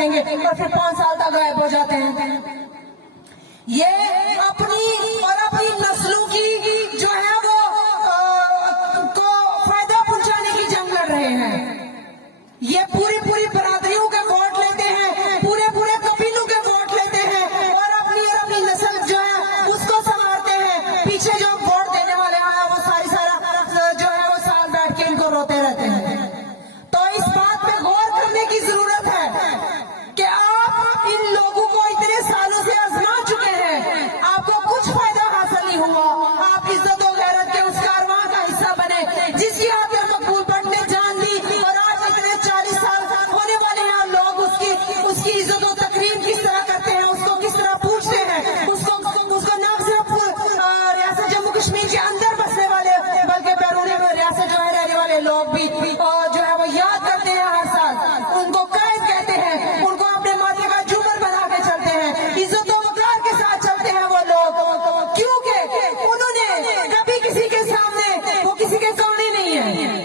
دیں گے اور پھر 5 سال تک غائب ہو جاتے ہیں. یہ اپنی نسلوں کی جو ہے وہ کو فائدہ پہنچانے کی جنگ لڑ رہے ہیں. یہ پوری برادریوں کے ووٹ لیتے ہیں, پورے قبیلوں کے ووٹ لیتے ہیں اور اپنی نسل جو ہے اس کو سنوارتے ہیں. پیچھے جو ووٹ دینے والے ہیں وہ سارا جو ہے وہ سال بیٹھ کے ان کو روتے رہتے ہیں. تو اس بات پہ غور کرنے کی ضرورت ہے کہ آپ ان لوگوں کو اتنے سالوں سے آزما چکے ہیں, آپ کو کچھ فائدہ حاصل نہیں ہوا. آپ عزت و غیرت کے اس کارواں کا حصہ بنے جس کی آپ نے مقبول پڑھنے جان دی, اور آج اتنے 40 سال ہونے والے ہیں لوگ اس کی عزت و تکریم کس طرح کرتے ہیں, اس کو کس طرح پوچھتے ہیں, اس کو نہ صرف ریاست جموں کشمیر کے اندر بسنے والے بلکہ بیرون ریاست جو ہے رہنے والے لوگ بھی جو ہے وہ یاد کرتے ہیں ہر سال. ان کو قائد کہتے ہیں, ان کو اپنے ماتھے کا جومر بنا کے چلتے ہیں, عزت و وقار کے ساتھ چلتے ہیں وہ لوگ, کیونکہ انہوں نے کبھی کسی کے سامنے وہ کسی کے کانے نہیں ہیں.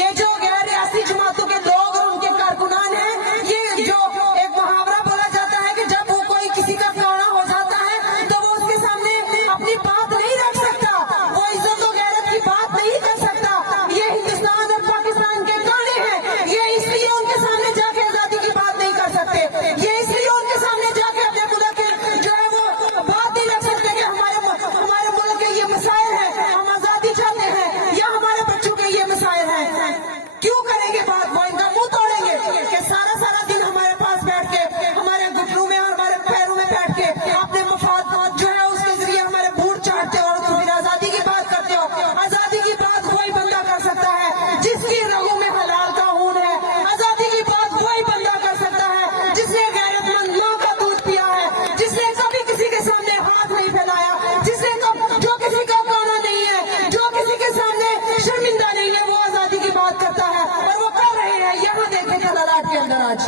یہ جو غیر ریاستی جماعتوں کے لوگ اور ان کے کارکنان ہیں, یہ جو ایک محاورہ بولا جاتا ہے کہ جب وہ کوئی کسی کا کانا ہو جاتا ہے تو وہ اس کے سامنے اپنی بات نہیں رکھ سکتا, وہ عزت و غیرت کی بات نہیں کر سکتا. یہ ہندوستان اور پاکستان کے کانے ہیں, یہ اس لیے ان کے سامنے جا کے آزادی کی بات نہیں کر سکتے, یہ اس لیے ان کے سامنے جا کے اپنے ملک کے جو ہے وہ بات نہیں رکھ سکتے کہ ہمارے ملک کے یہ مسائل ہیں, ہم آزادی چاہتے ہیں, یا ہمارے بچوں کے یہ مسائل ہیں. کیوں کریں گے بات؟ وہ ان کا منہ توڑیں گے کہ سارا دن ہمارے پاس بیٹھ کے ہمارے گھٹنوں میں اور ہمارے پیروں میں بیٹھ کے اپنے مفاد جو ہے اس کے ذریعے ہمارے بھوٹ چاٹتے ہو, اور تو پھر آزادی کی بات کرتے ہو. آزادی کی بات وہی بندہ کر سکتا ہے جس کی رگوں میں حلال کا خون ہے. آزادی کی بات وہی بندہ کر سکتا ہے جس نے غیرت مند ماں کا دودھ پیا ہے, جس نے کبھی کسی کے سامنے ہاتھ نہیں پھیلایا, جس نے جو کسی کا کانا نہیں ہے, جو کسی کے سامنے شرمندہ نہیں ہے, وہ آزادی کی بات کرتا ہے. اور وہ کر رہے ہیں. یہاں دیکھیں جلالاٹ کے اندر آج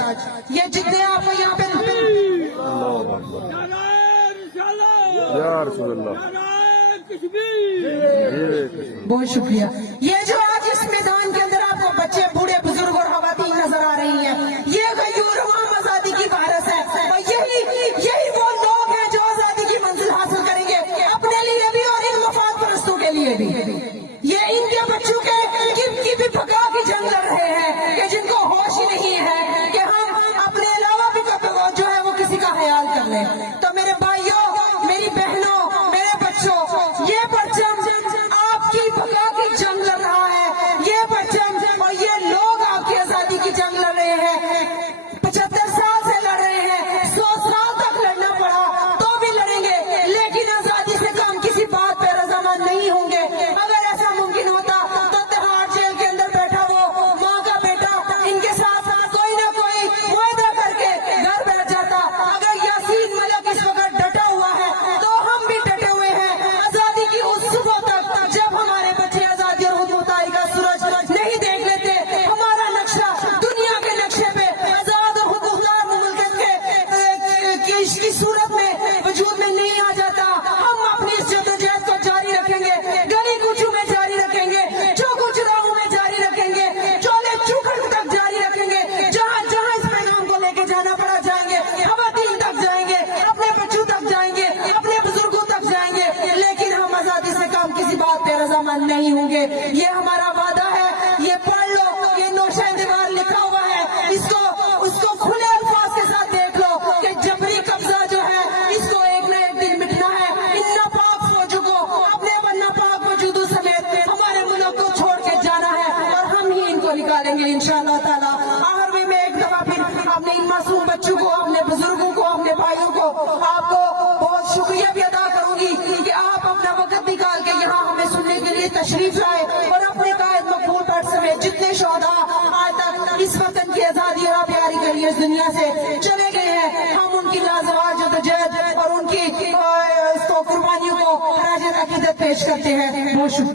یہ جتنے آپ کو یہاں پہ بہت شکریہ. یہ جو آج اس میدان کے اندر آپ کو بچے, بوڑھے, بزرگ اور خواتین نظر آ رہی ہیں, یہ غیور عوام آزادی کی وائرس ہے. اور یہی وہ لوگ ہیں جو آزادی کی منزل حاصل کریں گے اپنے لیے بھی اور ان مفاد پرستوں کے لیے بھی. یہ ان کے بچوں کی بھی بقا کی جنگ لڑ رہے ہیں کہ جن کو ہوش ہی نہیں ہے کہ ہم اپنے علاوہ بھی جو ہے وہ کسی کا خیال کر لیں. تو میرے بھائیوں, میری بہنوں, میرے بچوں, یہ پرچم آپ کی بقا کی جنگ لڑ رہا ہے. یہ پرچم اور یہ لوگ آپ کی آزادی کی جنگ لڑ رہے ہیں. 75 سال سے لڑ رہے ہیں, 100 سال تک لڑنا پڑا تو بھی لڑیں گے, لیکن آزادی سے کم کسی بات پہ رضامند نہیں ہوں گے. اگر ایسا ممکن ہوتا تو تہاڑ جیل کے اندر بیٹھا وہ ماں کا بیٹا ان کے ساتھ کوئی نہ کوئی معاہدہ کر کے گھر بیٹھ جاتا. اگر یاسین ملک اس وقت ڈٹا ہوا ہے تو ہم بھی ڈٹے ہوئے ہیں آزادی کی اس صبح تک جب ہمارے بچے آزادی اور خود مختاری کا سورج نہیں دیکھ لیتے. ہمارا نقشہ دنیا کے نقشے پہ آزاد اور خود مختار مملکت کی صورت میں وجود میں نہیں آ جاتا. ہم اپنی اس جدوجہد کو جاری رکھیں گے, گلی کوچوں میں جاری رکھیں گے, چوک چراہوں میں جاری رکھیں گے, چولے چوکھٹ تک جاری رکھیں گے. جہاں اس پیغام کو لے کے جانا پڑا جائیں گے, خواتین تک جائیں گے, اپنے بچوں تک جائیں گے, اپنے بزرگوں تک جائیں گے, لیکن ہم آزادی سے کم کسی بات پہ رضامند نہیں ہوں گے. یہ ہمارا وعدہ ہے. یہ پڑھ لو, یہ نوشہ دیوار لکھا ہوا ہے, اس کو کھلے الفاظ کے ساتھ دیکھ لو کہ جبری قبضہ جو ہے اس کو ایک نہ ایک دن مٹنا ہے. ان ناپاک فوجوں کو اپنے ناپاک وجودوں سمیت ہمارے ملک کو چھوڑ کے جانا ہے, اور ہم ہی ان کو نکالیں گے انشاءاللہ تعالیٰ. آخر میں ایک دفعہ پھر اپنے ان معصوم بچوں کو, اپنے بزرگوں کو, اپنے بھائیوں کو, آپ کو بہت شکریہ بھی ادا کروں گی کہ آپ اپنا وقت نکال کے یہاں ہمیں سننے کے لیے تشریف لائے, اور اپنے قائد مقبول پٹ سمیت جتنے شہداء